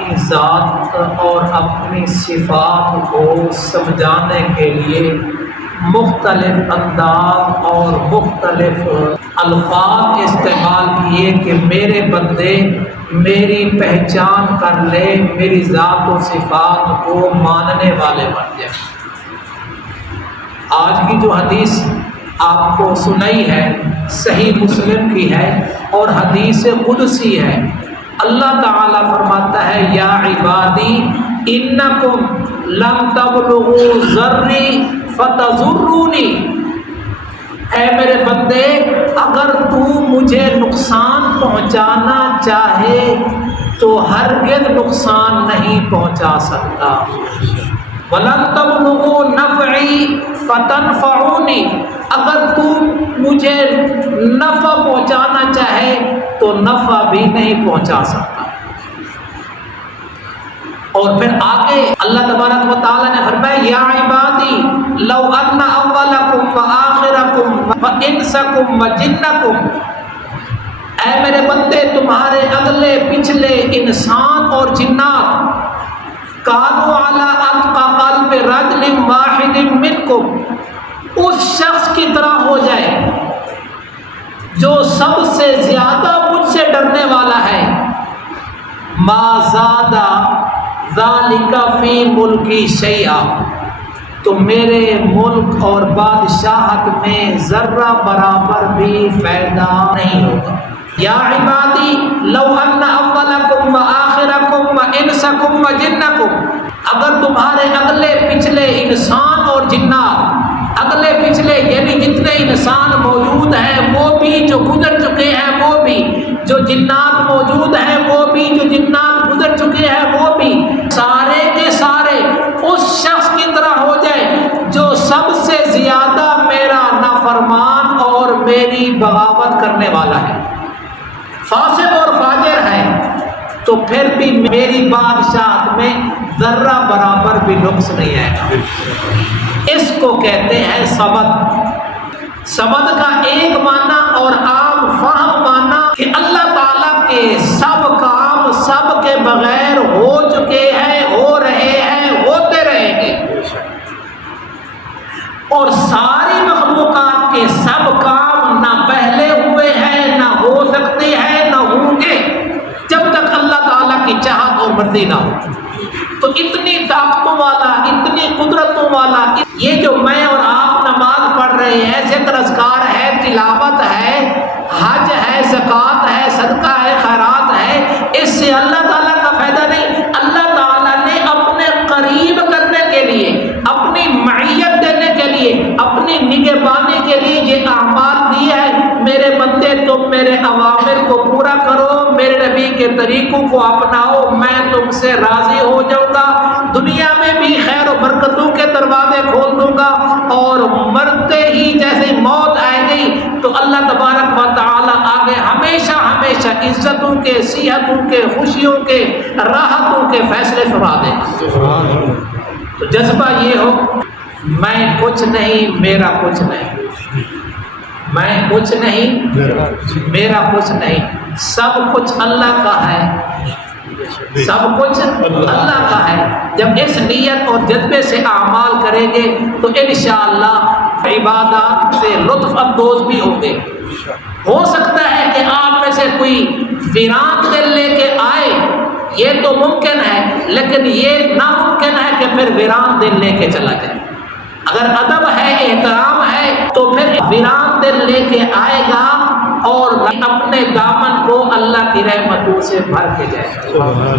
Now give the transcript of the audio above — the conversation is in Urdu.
اپنی ذات اور اپنی صفات کو سمجھانے کے لیے مختلف انداز اور مختلف الفاظ استعمال کیے کہ میرے بندے میری پہچان کر لے، میری ذات و صفات کو ماننے والے بن جائیں۔ آج کی جو حدیث آپ کو سنائی ہے صحیح مسلم کی ہے اور حدیث قدسی ہے۔ اللہ تعالیٰ فرماتا ہے یا عبادی انکم لم تبلغوا ضری فتضرونی، اے میرے بندے اگر تو مجھے نقصان پہنچانا چاہے تو ہرگز نقصان نہیں پہنچا سکتا۔ وَلَن تَبْلُغُوا نَفْعِي فَتَنْفَعُونِي، اگر تو مجھے نفع پہنچانا چاہے تو نفع بھی نہیں پہنچا سکتا۔ اور پھر آگے اللہ تبارک و تعالیٰ نے فرمایا یا عبادی لو ان اولکم وآخرکم وانسکم وجنکم، اے میرے بندے تمہارے اگلے پچھلے انسان اور جنات کانوا علی اتقى قلب رجل واحد منکم، اس شخص کی طرح ہو جائے جو سب سے زیادہ مجھ سے ڈرنے والا ہے، ما زاد ذالک فی ملکی شیئا، تو میرے ملک اور بادشاہت میں ذرہ برابر بھی فائدہ نہیں ہوگا۔ یا عبادی لو ان اولکم وآخرکم وانسکم وجنکم، اگر تمہارے اگلے پچھلے انسان اور جنات، اگلے پچھلے یعنی جتنے انسان موجود ہیں وہ بھی، جو گزر چکے ہیں وہ بھی، جو جنات موجود ہیں وہ بھی، جو جنات گزر چکے ہیں وہ بھی، سارے کے سارے اس شخص کی طرح ہو جائے جو سب سے زیادہ میرا نافرمان اور میری بغاوت کرنے والا ہے، فاسق اور فاجر ہے، تو پھر بھی میری بادشاہت میں ذرہ برابر بھی نقص نہیں آئے گا۔ اس کو کہتے ہیں سبد۔ سبد کا ایک معنی اور عام فہم معنی کہ اللہ تعالیٰ کے سب کام سب کے بغیر ہو چکے ہیں، ہو رہے ہیں، ہوتے رہیں گے، اور ساری مخلوقات کے سب کام نہ پہلے ہوئے ہیں، نہ ہو سکتے ہیں، نہ ہوں گے جب تک اللہ تعالیٰ کی چاہت اور مرضی نہ ہو۔ تو اتنی طاقتوں والا، اتنی قدرتوں والا، یہ جو میں اور آپ نماز پڑھ رہے ہیں، ذکر اذکار ہے، تلاوت ہے، حج ہے، زکوٰۃ ہے، صدقہ ہے، خیرات ہے، اس سے اللہ تعالیٰ کا فائدہ نہیں۔ اللہ تعالیٰ نے اپنے قریب کرنے کے لیے، اپنی معیت دینے کے لیے، اپنی نگہبانی کے لیے یہ اعمال دیے ہیں۔ میرے بندے تم میرے اوامر کو پورا کرو، میرے نبی کے طریقوں کو اپناؤ، میں تم سے راضی ہو جاؤں گا، دنیا میں بھی خیر و برکتوں کے دروازے کھول دوں گا، اور مرتے ہی جیسے موت آئے گی تو اللہ تبارک و تعالیٰ آگے ہمیشہ ہمیشہ عزتوں کے، صحتوں کے، خوشیوں کے، راحتوں کے فیصلے فرما دے گا۔ تو جذبہ یہ ہو میں کچھ نہیں، میرا کچھ نہیں، میں کچھ نہیں، میرا کچھ نہیں، سب کچھ اللہ کا ہے، سب کچھ اللہ کا ہے۔ جب اس نیت اور جذبے سے اعمال کریں گے تو انشاءاللہ عبادات سے لطف اندوز بھی ہوں گے۔ ہو سکتا ہے کہ آپ میں سے کوئی ویران دل لے کے آئے، یہ تو ممکن ہے، لیکن یہ ناممکن ہے کہ پھر ویران دل لے کے چلا جائے۔ اگر ادب ہے، احترام ہے، تو پھر ویران دل لے کے آئے گا اور اپنے دامن کو اللہ کی رحمتوں سے بھر کے جائے گا۔